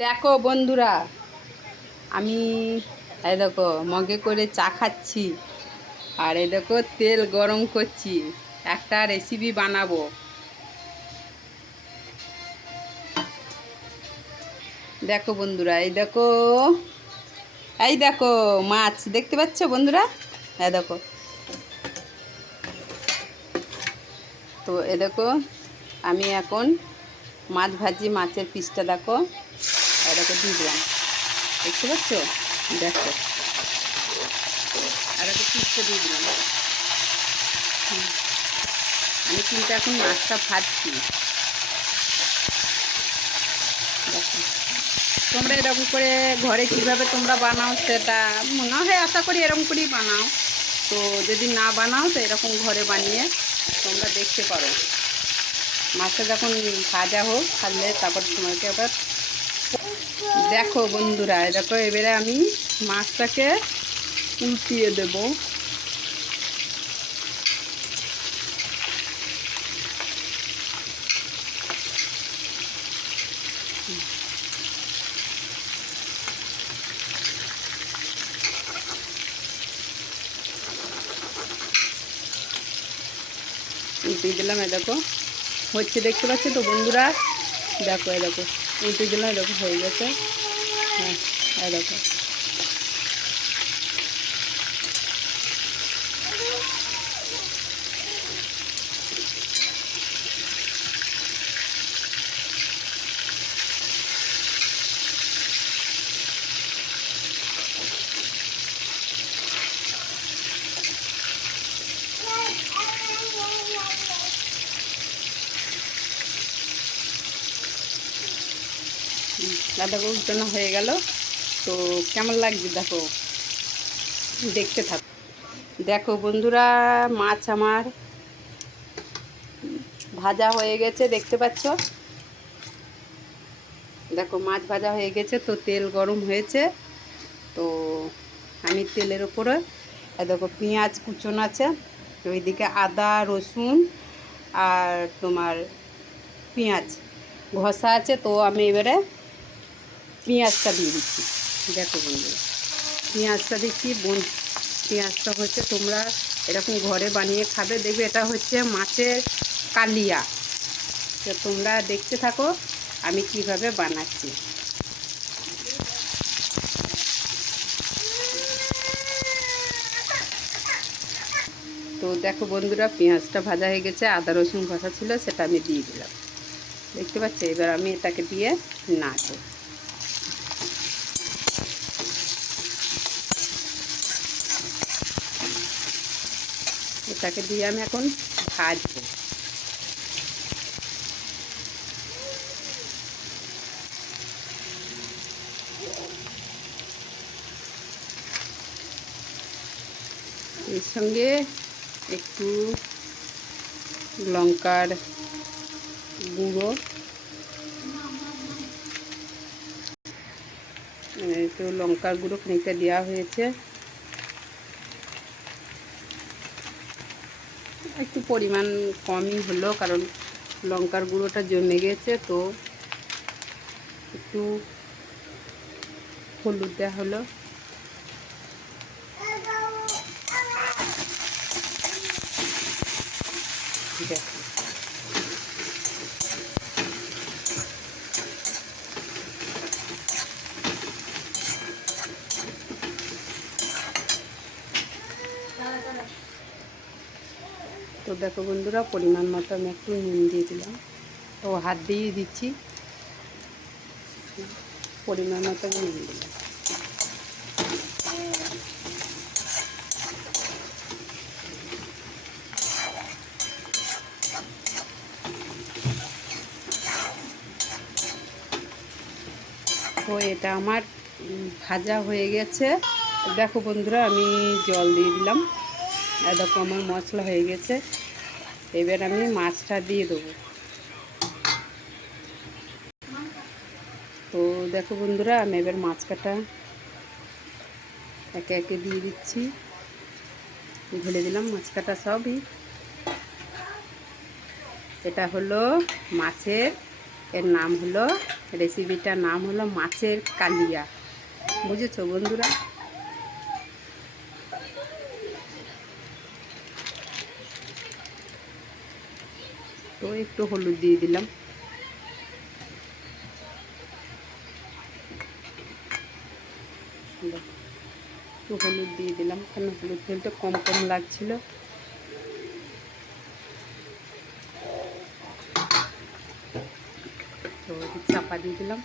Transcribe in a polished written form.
দেখো বন্ধুরা, আমি এই দেখো মগে করে চা খাচ্ছি। আর এই দেখো তেল গরম করছি, একটা রেসিপি বানাবো। দেখো বন্ধুরা, এই দেখো মাছ দেখতে পাচ্ছ বন্ধুরা। এই দেখো, তো এই দেখো আমি এখন মাছ ভাজি, মাছের পিসটা দেখো, এই দেখো দিয়ে দিলাম, দেখতে পাচ্ছ। দেখো আর একটা পিসটা দিয়ে দিলাম। আমি কিন্তু এখন মাছটা ভাজছি। দেখো তোমরা এরকম করে ঘরে কিভাবে তোমরা বানাও সেটা মনে হয়, আশা করি এরকম করেই বানাও। তো যদি না বানাও তো এরকম ঘরে বানিয়ে তোমরা দেখতে পারো। মাছটা যখন ভাজা হোক ভাজলে তারপর তোমাকে আবার দেখো বন্ধুরা, দেখো এবারে আমি মাছটাকে উল্টিয়ে দেবো। উল্টে দিলাম, দেখো হচ্ছে, দেখতে পাচ্ছি তো বন্ধুরা। দেখো দেখো উল্টে দিলাম, দেখো হয়ে গেছে। হ্যাঁ দেখো, দেখো উল্টানো হয়ে গেল। তো কেমন লাগছে দেখো, দেখতে থাকো। দেখো বন্ধুরা, মাছ আমার ভাজা হয়ে গেছে, দেখতে পাচ্ছ। দেখো মাছ ভাজা হয়ে গেছে, তো তেল গরম হয়েছে। তো আমি তেলের উপরে দেখো পেঁয়াজ কুচন আছে, ওইদিকে আদা রসুন আর তোমার পেঁয়াজ ঘষা আছে। তো আমি এবারে পেঁয়াজটা দিয়ে দিচ্ছি। দেখো বন্ধুরা, পেঁয়াজটা দিচ্ছি। পেঁয়াজটা হচ্ছে তোমরা এরকম ঘরে বানিয়ে খাবে, দেখবে এটা হচ্ছে মাছের কালিয়া। তো তোমরা দেখতে থাকো আমি কিভাবে বানাচ্ছি। তো দেখো বন্ধুরা, পেঁয়াজটা ভাজা হয়ে গেছে, আদা রসুন ঘষা ছিল সেটা আমি দিয়ে দিলাম, দেখতে পাচ্ছি। এবার আমি এটাকে দিয়ে নাড়বো। এটাকে দিয়ে আমি এখন ভাজবো। এর সঙ্গে একটু লঙ্কার গুঁড়ো, একটু লঙ্কার গুঁড়ো খানিকটা দেওয়া হয়েছে, একটু পরিমাণ কমই হলো কারণ লঙ্কার গুঁড়োটা জমে গেছে। তো একটু হলুদ দেওয়া হলো। দেখো তো দেখো বন্ধুরা, পরিমাণ মতো আমি একটু নুন দিয়ে দিলাম, ও হাত দিয়ে দিচ্ছি, পরিমাণ মতো নুন দিলাম। তো এটা আমার ভাজা হয়ে গেছে। দেখো বন্ধুরা, আমি জল দিয়ে দিলাম। দেখো আমার মশলা হয়ে গেছে, এবার আমি মাছটা দিয়ে দেবো। তো দেখো বন্ধুরা, আমি এবার মাছ কাটা একে একে দিয়ে দিচ্ছি, ঢেলে দিলাম মাছ কাটা সবই। এটা হলো মাছের, এর নাম হলো রেসিপিটার নাম হলো মাছের কালিয়া। বুঝেছো বন্ধুরা? তো একটু হলুদ দিয়ে দিলাম। একটু হলুদ দিয়ে দিলাম, কেন হলুদ ফলটা কম কম লাগছিল। তো চাপা দিয়ে দিলাম।